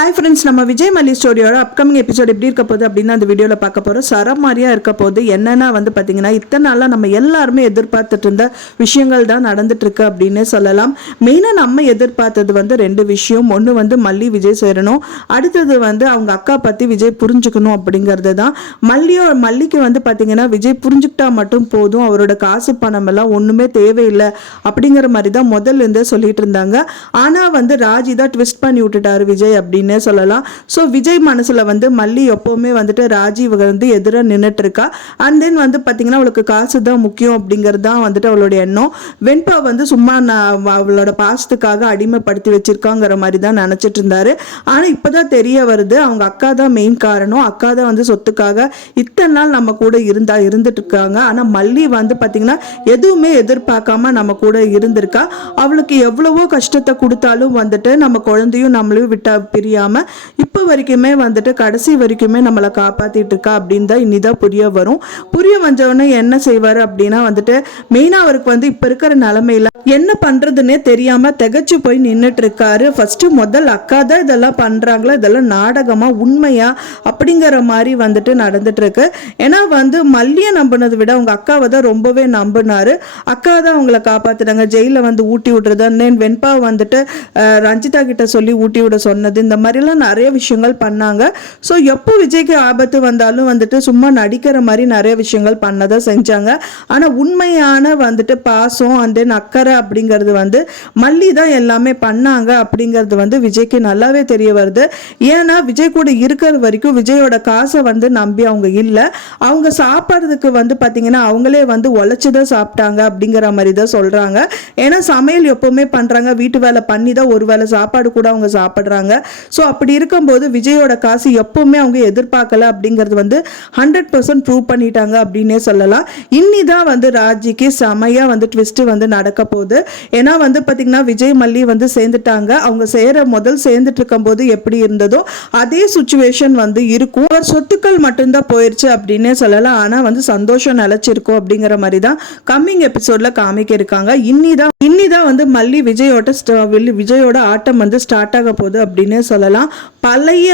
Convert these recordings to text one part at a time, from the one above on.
Hi friends, நம்ம விஜய் மல்லி ஸ்டோரியோட upcoming episode எப்படி இருக்க போகுது அப்படின்னு அந்த வீடியோவில் பார்க்க போகிறோம். சரமாரியாக இருக்க போகுது. என்னென்னா பார்த்தீங்கன்னா, இத்தனை நாளாக நம்ம எல்லாருமே எதிர்பார்த்துட்டு இருந்த விஷயங்கள் தான் நடந்துட்டுருக்கு அப்படின்னு சொல்லலாம். மெயினாக நம்ம எதிர்பார்த்தது ரெண்டு விஷயம். ஒன்று மல்லி விஜய் சேரணும், அடுத்தது அவங்க அக்கா பற்றி விஜய் புரிஞ்சுக்கணும் அப்படிங்கிறது தான். மல்லிக்கு பார்த்தீங்கன்னா விஜய் புரிஞ்சுக்கிட்டா மட்டும் போதும், அவரோட காசு பணம் எல்லாம் ஒன்றுமே தேவையில்லை அப்படிங்கிற மாதிரி தான் முதல்ல இருந்தே சொல்லிட்டு இருந்தாங்க. ஆனால் ராஜி தான் ட்விஸ்ட் பண்ணி விட்டுட்டாரு விஜய் அப்படின்னு சொல்லலாம். ஸோ விஜய் மனசுல மல்லி எப்பவுமே ராஜீவ் எதிராக நின்றுட்டு இருக்கா. அண்ட் தென் பார்த்தீங்கன்னா அவளுக்கு காசு தான் முக்கியம் அப்படிங்கிறது தான் அவளுடைய எண்ணம். வெண்பா சும்மா அவளோட பாசத்துக்காக அடிமைப்படுத்தி வச்சிருக்காங்கிற மாதிரி தான் நினைச்சிட்டு இருந்தாரு. ஆனால் இப்போதான் தெரிய வருது, அவங்க அக்கா தான் மெயின் காரணம். அக்கா தான் சொத்துக்காக இத்தனை நாள் நம்ம கூட இருந்துட்டு இருக்காங்க. ஆனால் மல்லி பார்த்தீங்கன்னா எதுவுமே எதிர்பார்க்காம நம்ம கூட இருந்திருக்கா. அவளுக்கு எவ்வளவோ கஷ்டத்தை கொடுத்தாலும் நம்ம குழந்தையும் நம்மளையும் விட்டா பிரியாம இப்போ வரைக்குமே கடைசி வரைக்குமே நம்மளை காப்பாத்திட்டு இருக்கா அப்படின்னு தான் இனிதான் புரிய வந்தவொடனே என்ன செய்வாரு அப்படின்னா மெயினா அவருக்கு இப்ப இருக்கிற நிலைமையில என்ன பண்றதுன்னே தெரியாம திகச்சு போய் நின்றுட்டு இருக்காரு. ஃபர்ஸ்ட் முதல் அக்கா தான் இதெல்லாம் பண்றாங்களா, இதெல்லாம் நாடகமா உண்மையா அப்படிங்கிற மாதிரி நடந்துட்டு இருக்கு. ஏன்னா மல்லியை நம்பினதை விட அவங்க அக்காவை தான் ரொம்பவே நம்பினாரு. அக்கா தான் அவங்கள காப்பாத்துறாங்க. ஜெயில ஊட்டி விடுறது, வெண்பா ரஞ்சிதா கிட்ட சொல்லி ஊட்டி விட சொன்னது, இந்த மாதிரிலாம் நிறைய விஷயங்கள் பண்ணாங்க. ஸோ எப்போ விஜய்க்கு ஆபத்து வந்தாலும் சும்மா நடிக்கிற மாதிரி நிறைய விஷயங்கள் பண்ணதை செஞ்சாங்க. ஆனால் உண்மையான பாசம் அந்த அக்கறை அப்படிங்கிறது மல்லி தான் எல்லாமே பண்ணாங்க அப்படிங்கிறது விஜய்க்கு நல்லாவே தெரிய வருது. ஏன்னா விஜய் கூட இருக்கிற வரைக்கும் விஜயோட காசை நம்பி அவங்க இல்லை. அவங்க சாப்பிட்றதுக்கு பார்த்தீங்கன்னா அவங்களே உழைச்சுதான் சாப்பிட்டாங்க அப்படிங்கிற மாதிரி தான் சொல்றாங்க. ஏன்னா சமையல் எப்பவுமே பண்றாங்க, வீட்டு வேலை பண்ணி தான் ஒரு வேளை சாப்பாடு கூட அவங்க சாப்பிட்றாங்க. ஸோ அப்படி இருக்கும்போது விஜயோட காசு எப்பவுமே அவங்க எதிர்பார்க்கல அப்படிங்கிறது 100% ப்ரூவ் பண்ணிட்டாங்க அப்படின்னே சொல்லலாம். இன்னிதான் ராஜிக்கு செமையா ட்விஸ்ட் நடக்க போகுது. ஏன்னா பார்த்தீங்கன்னா விஜய் மல்லி சேர்ந்துட்டாங்க. அவங்க சேர்ந்துட்டு இருக்கும் போது எப்படி இருந்ததோ அதே சுச்சுவேஷன் இருக்கும். ஒரு சொத்துக்கள் மட்டும்தான் போயிருச்சு அப்படின்னே சொல்லலாம். ஆனா சந்தோஷம் நிலைச்சிருக்கும் அப்படிங்கிற மாதிரி தான் கம்மிங் எபிசோட்ல காமிக்க இருக்காங்க. இன்னிதான் மல்லி விஜயோட ஆட்டம் ஸ்டார்ட் ஆக போகுது அப்படின்னே சொல்லலாம். பழைய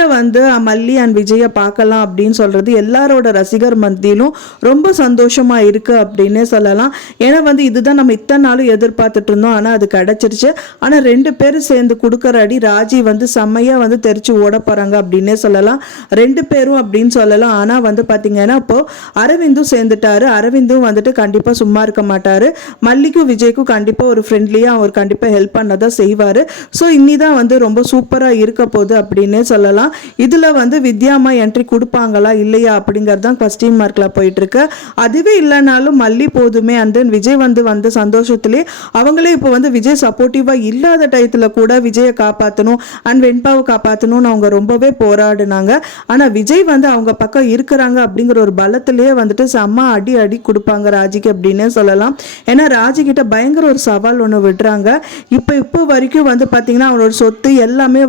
மல்லி அண்ட் விஜய பார்க்கலாம் அப்படின்னு சொல்றது எல்லாரோட ரசிகர் மத்தியிலும் ரொம்ப சந்தோஷமா இருக்கு அப்படின்னே சொல்லலாம். ஏன்னா இதுதான் நம்ம இத்தனை நாளும் எதிர்பார்த்துட்டு இருந்தோம். ஆனா அது கிடைச்சிருச்சு. ஆனா ரெண்டு பேரும் சேர்ந்து கொடுக்கற அடி ராஜி செம்மையா தெரிச்சு ஓட போறாங்க அப்படின்னே சொல்லலாம். ரெண்டு பேரும் அப்படின்னு சொல்லலாம். ஆனா பாத்தீங்கன்னா இப்போ அரவிந்தும் சேர்ந்துட்டாரு. அரவிந்தும் கண்டிப்பா சும்மா இருக்க மாட்டாரு. மல்லிக்கும் விஜய்க்கும் கண்டிப்பா ஒரு ஃப்ரெண்ட்லியா அவர் கண்டிப்பா ஹெல்ப் பண்ணதான் செய்வாரு. ஸோ இன்னிதான் ரொம்ப சூப்பரா இருக்க போகுது அப்படின்னே சொல்லலாம். இதுல வித்யாமா என்ட்ரி கொடுப்பாங்களா இல்லையா அப்படிங்கிறது தான் கொஸ்டின் மார்க்ல போயிட்டு இருக்கு. அதுவே இல்லைனாலும் மல்லி போதுமே. அந்த விஜய் வந்த சந்தோஷத்திலே அவங்களே இப்போ விஜய் சப்போர்ட்டிவா இல்லாத டயத்துல கூட விஜயை காப்பாற்றணும் அண்ட் வெண்பாவை காப்பாற்றணும்னு அவங்க ரொம்பவே போராடினாங்க. ஆனா விஜய் அவங்க பக்கம் இருக்கிறாங்க அப்படிங்கிற ஒரு பலத்திலேயே செம்ம அடி கொடுப்பாங்க ராஜிக்கு அப்படின்னே சொல்லலாம். ஏன்னா ராஜி கிட்ட பயங்கர ஒரு சவால் ஒன்று விடுறாங்க. இப்போ வரைக்கும் பாத்தீங்கன்னா அவரோட சொத்து எல்லாமே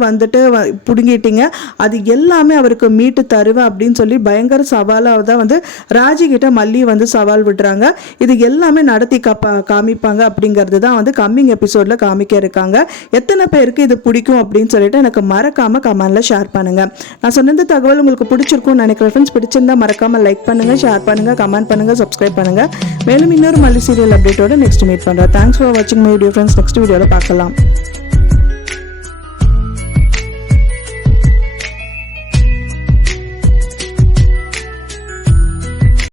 புடுங்கிட்டீங்க, அது எல்லாமே அவருக்கு மீட்டு தருவேன் அப்படின்னு சொல்லி பயங்கர சவாலாக தான் ராஜி கிட்ட மல்லி சவால் விடுறாங்க. இது எல்லாமே நடத்தி காமிப்பாங்க அப்படிங்கிறது தான் கம்மிங் எபிசோட்ல காமிக்க இருக்காங்க. எத்தனை பேருக்கு இது பிடிக்கும் அப்படின்னு சொல்லிட்டு எனக்கு மறக்காம கமெண்ட்ல ஷேர் பண்ணுங்க. நான் சொன்ன தகவல் உங்களுக்கு பிடிச்சிருக்கும் நினைக்கிறேன் ஃப்ரெண்ட்ஸ். பிடிச்சிருந்தா மறக்காம லைக் பண்ணுங்க, ஷேர் பண்ணுங்க, கமெண்ட் பண்ணுங்க, சப்ஸ்கிரைப் பண்ணுங்க. மேலும் இன்னொரு மல்லி சீரியல் அப்டேட்டோட நெக்ஸ்ட் மீட் பண்றேன். தேங்க்ஸ் ஃபார் வாட்சிங் மை வீடியோ ஃப்ரெண்ட்ஸ். நெக்ஸ்ட் வீடியோல பார்க்கலாம்.